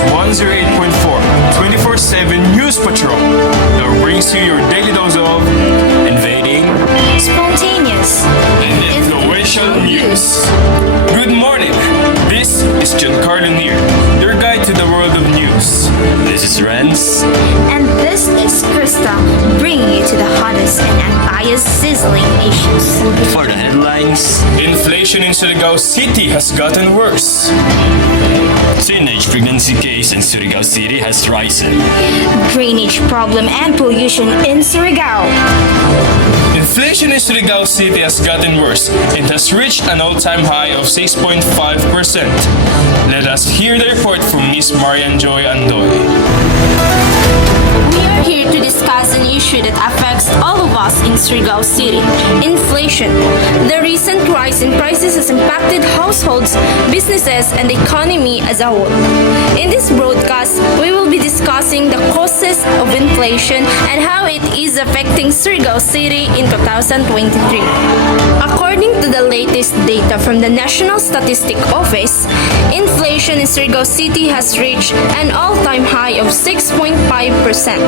108.4 24/7 News Patrol that brings you your daily dose of invading Spontaneous and influential news. Good morning. This is Giancarlo Neer, your guide to the world of news. This is Renz. And this is Krista, bringing you to the hottest and unbiased sizzling issues. For the headlines, Inflation in Surigao City has gotten worse. teenage pregnancy case in Surigao City has risen. Drainage problem and pollution in Surigao. Inflation in Surigao City has gotten worse. It has reached an all-time high of 6.5%. Let us hear the report from Miss Marian Joy Andoy. We are here to discuss an issue that affects all of us in Surigao City: inflation. The recent rise in prices has impacted households, businesses, and the economy as a whole. In this broadcast, we will be discussing the causes of inflation and how it is affecting Surigao City in 2023. According to the latest data from the National Statistics Office, inflation in Surigao City has reached an all-time high of 6.5%.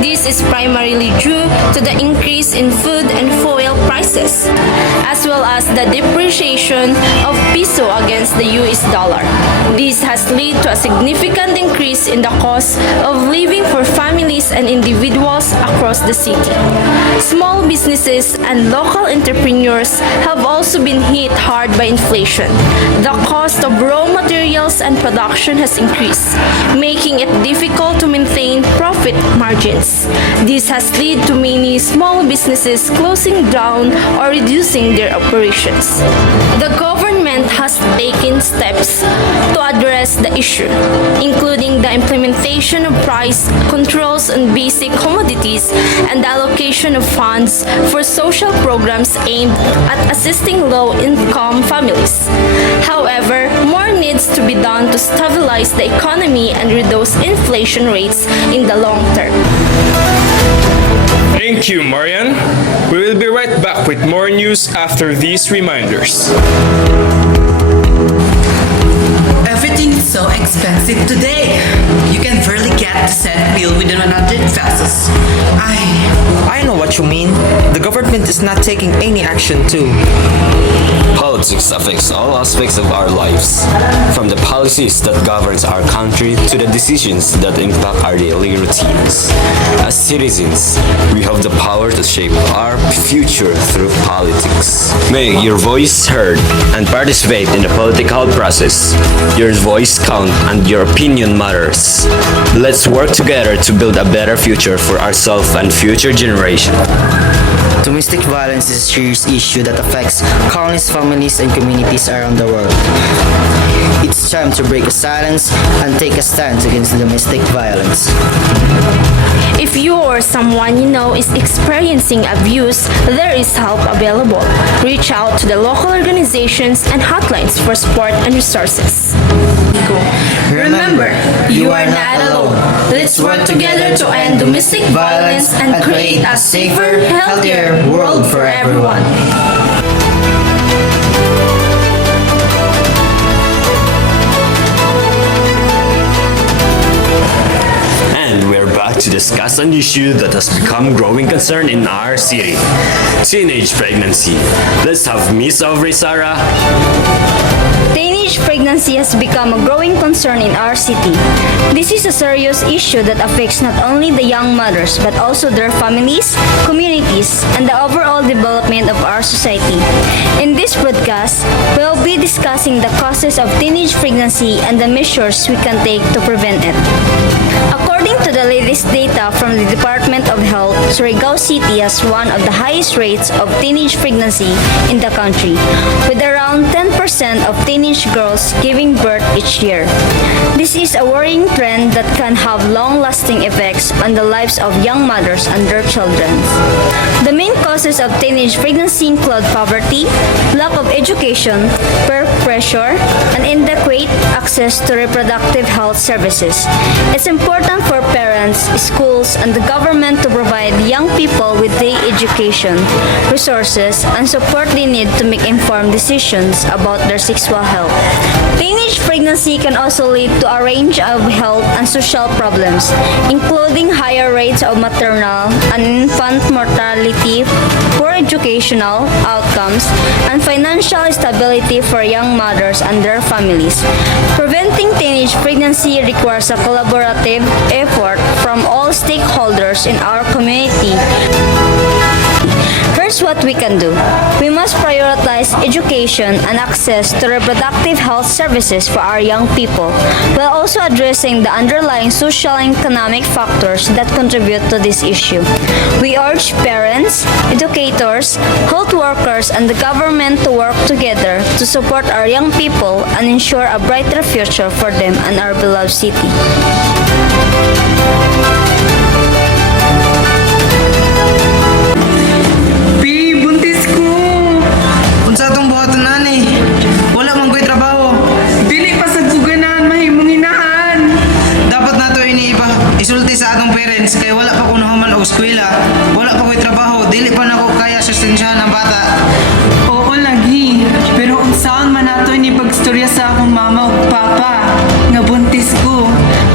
This is primarily due to the increase in food and fuel prices, as well as the depreciation of peso against the US dollar. This has led to a significant increase in the cost of living for families and individuals across the city. Small businesses and local entrepreneurs have also been hit hard by inflation. The cost of raw materials and production has increased, making it difficult to maintain profit margins. This has led to many small businesses closing down or reducing their operations. The government has taken steps to address the issue, including the implementation of price controls on basic commodities and the allocation of funds for social programs aimed at assisting low-income families. However, more needs to be done to stabilize the economy and reduce inflation rates in the long term. Thank you, Marian. We will be right back with more news after these reminders. Everything is so expensive today. You can barely get a set meal within 100 pesos. I know what you mean. The government is not taking any action too. Politics affects all aspects of our lives, from the policies that governs our country to the decisions that impact our daily routines. As citizens, we have the power to shape our future through politics. Make your voice heard and participate in the political process. Your voice counts and your opinion matters. Let's work together to build a better future for ourselves and future generations. Domestic violence is a serious issue that affects countless families and communities around the world. It's time to break the silence and take a stand against domestic violence. If you or someone you know is experiencing abuse, there is help available. Reach out to the local organizations and hotlines for support and resources. Remember, you are not alone. Let's work together to end domestic violence and create a safer, healthier world for everyone. And we're back to discuss an issue that has become growing concern in our city: teenage pregnancy. Let's have Miss Aubrey Sara. Teenage pregnancy has become a growing concern in our city. This is a serious issue that affects not only the young mothers but also their families, communities, and the overall development of our society. In this broadcast, we'll be discussing the causes of teenage pregnancy and the measures we can take to prevent it. According to the latest data from the Department of Health, Surigao City has one of the highest rates of teenage pregnancy in the country, with around 10% of teenage girls giving birth each year. This is a worrying trend that can have long-lasting effects on the lives of young mothers and their children. The main causes of teenage pregnancy include poverty, lack of education, peer pressure, and inadequate access to reproductive health services. It's important for parents, schools, and the government to provide young people with the education, resources, and support they need to make informed decisions about their sexual health. Teenage pregnancy can also lead to a range of health and social problems, including higher rates of maternal and infant mortality, poor educational outcomes, and financial stability for young mothers and their families. Preventing teenage pregnancy requires a collaborative effort from all stakeholders in our community. Here's what we can do. We must prioritize education and access to reproductive health services for our young people, while also addressing the underlying social and economic factors that contribute to this issue. We urge parents, educators, health workers, and the government to work together to support our young people and ensure a brighter future for them and our beloved city. Buntis ko! Unsa atong buhaton nani? Wala man ko'y trabaho. Dili pa sa guganan, mahimong hinahan. Dapat nato iniiba isulti sa atong parents kay wala pa ko nahuman og eskwela. Wala pa ko'y trabaho, dili pa nako kaya sustensyahan ang bata. Oo lagi, pero unsaon man nato ni pagstorya sa akong mama ug papa nga buntis ko.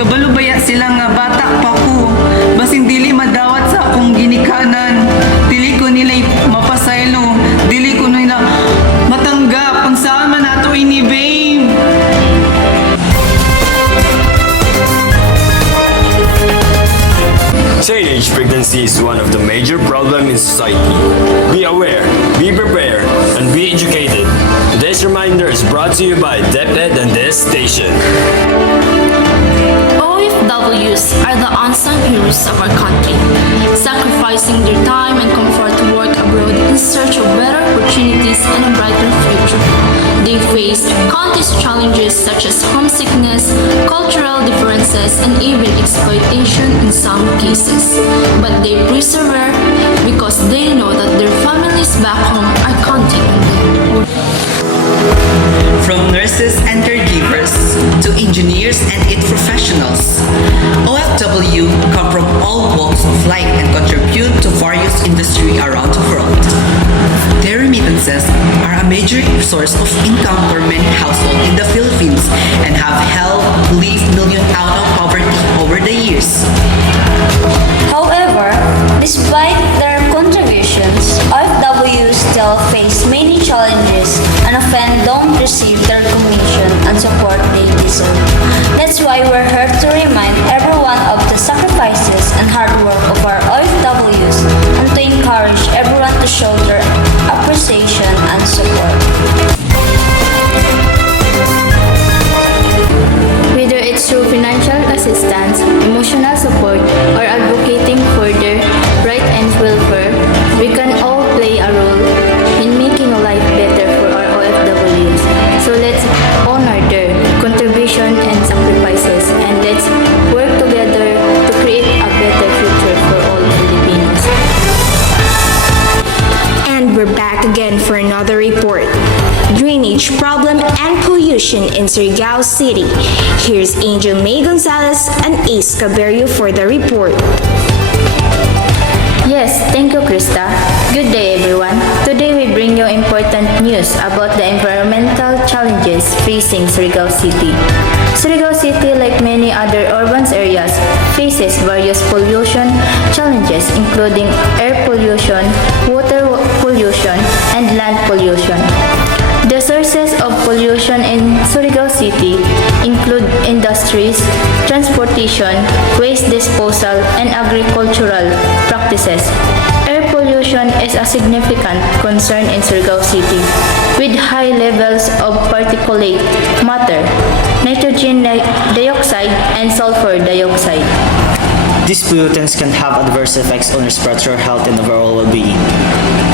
Kabalo baya sila nga bata pa ko. Basing dili madawat sa akong ginikanan. Dili ko nila mapasaylo. Dili ko nila matanggap. Unsaon man nato ini, babe. Teenage pregnancy is one of the major problems in society. Be aware, be prepared, and be educated. This reminder is brought to you by DepEd and this station. OFWs are the unsung heroes of our country, sacrificing their time and comfort to work abroad in search of better opportunities and a brighter future. They face countless challenges such as homesickness, cultural differences, and even exploitation in some cases. But they persevere because they know that their families back home are counting on them. From nurses and caregivers to engineers and IT professionals, OFW come from all walks of life and contribute to various industries around the world. Their remittances are a major source of income for many households in the Philippines and have helped lift millions out of poverty over the years. However, despite their contributions, OFWs still face many challenges and often don't receive the recognition and support they deserve. That's why we're here to remind everyone of the sacrifices and hard work of our OFWs and to encourage everyone to show their appreciation and support. Whether it's through financial assistance, emotional support, or advocating for their right and welfare, we can all play a role in making life better for our OFWs. So let's honor their contribution and sacrifices, and let's work together to create a better future for all Filipinos. And we're back again for another report. Drainage problem and pollution in Surigao City. Here's Angel May Gonzalez and Ace Caberio for the report. Yes, thank you, Krista. Good day, everyone. Today we bring you important news about the environmental challenges facing Surigao City. Surigao City, like many other urban areas, faces various pollution challenges including air pollution, water pollution, and land pollution. The sources of pollution in Surigao City include industries, transportation, waste disposal, and agricultural practices. Air pollution is a significant concern in Surigao City, with high levels of particulate matter, nitrogen dioxide, and sulfur dioxide. These pollutants can have adverse effects on respiratory health and overall well-being.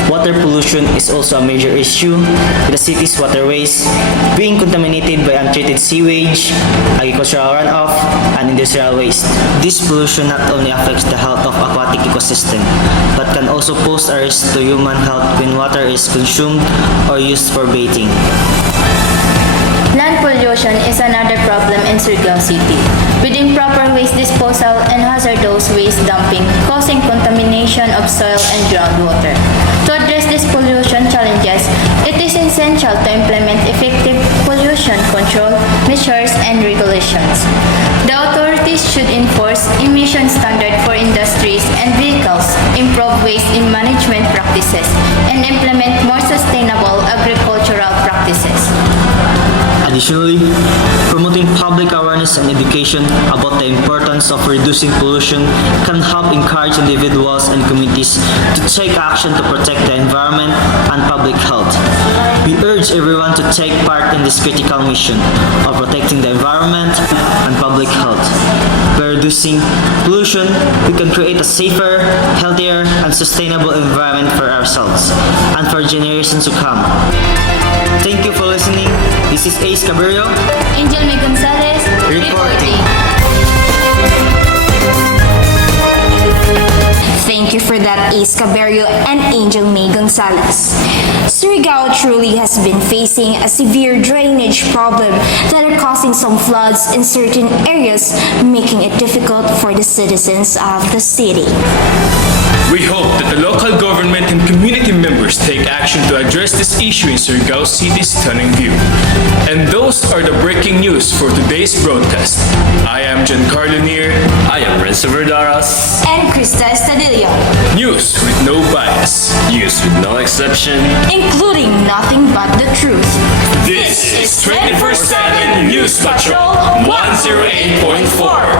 Water pollution is also a major issue, with the city's waterways being contaminated by untreated sewage, agricultural runoff, and industrial waste. This pollution not only affects the health of aquatic ecosystem, but can also pose a risk to human health when water is consumed or used for bathing. Land pollution is another problem in Surigao City, with improper waste disposal and hazardous waste dumping causing contamination of soil and groundwater. To address these pollution challenges, it is essential to implement effective pollution pollution control measures and regulations. The authorities should enforce emission standards for industries and vehicles, improve waste in management practices, and implement more sustainable agricultural practices. Additionally, promoting public awareness and education about the importance of reducing pollution can help encourage individuals and communities to take action to protect the environment and public health. We urge everyone to take part in this critical mission of protecting the environment and public health. By reducing pollution, we can create a safer, healthier, and sustainable environment for ourselves and for generations to come. Thank you for listening. This is Ace Cabrero. Angel May Gonzalez reporting. Thank you for that, Ace Caberio and Angel May Gonzalez. Surigao truly has been facing a severe drainage problem that are causing some floods in certain areas, making it difficult for the citizens of the city. We hope that the local government and community members take action to address this issue in Surigao City's stunning view. And those are the breaking news for today's broadcast. I am Giancarlo Nier. I am Renzo Verdaras. And Krista Estadillo, News with no bias. News with no exception. including nothing but the truth. This is 24/7 News Patrol 108.4.